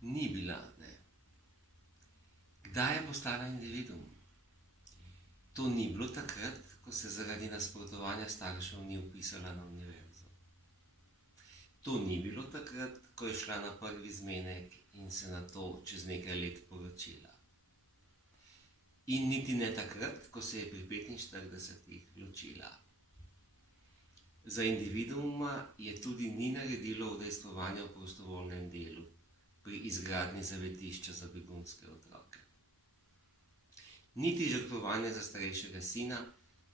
Ni bila, ne. Kdaj je postala individuum? To ni bilo takrat, ko se zaradi nasprotovanja staršev ni vpisala na univerzo. To ni bilo takrat, ko je šla na prvi zmenek in se nato čez nekaj let poročila. In niti ne takrat, ko se je pri 45 ločila. Za individuuma je tudi ni naredilo udejstvovanje v prostovoljnem delu pri izgradnji zavetišča za begunske otroke. Niti žrtvovanje za starejšega sina,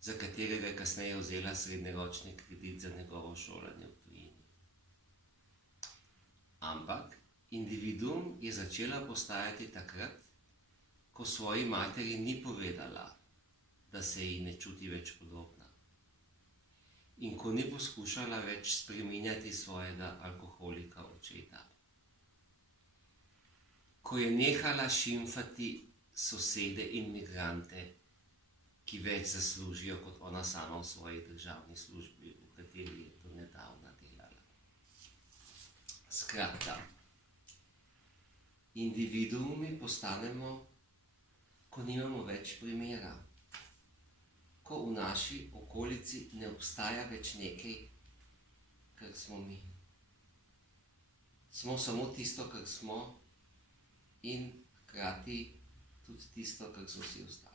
za katerega je kasneje vzela srednjeročni kredit za njegovo šolanje v tujini. Ampak individuum je začela postajati takrat, ko svoji materi ni povedala, da se ji ne čuti več podobna. In ko ni poskušala več spreminjati svojega alkoholika očeta. Ko je nehala šimfati sosede in migrante, ki več zaslužijo kot ona sama v svoji državni službi, v kateri je do nedavna delala. Skratka, individuumi postanemo, ko nimamo več primera, ko v naši okolici ne obstaja več nekaj, kar smo mi. Smo samo tisto, kar smo, in hkrati tudi tisto, kar so vsi ostali.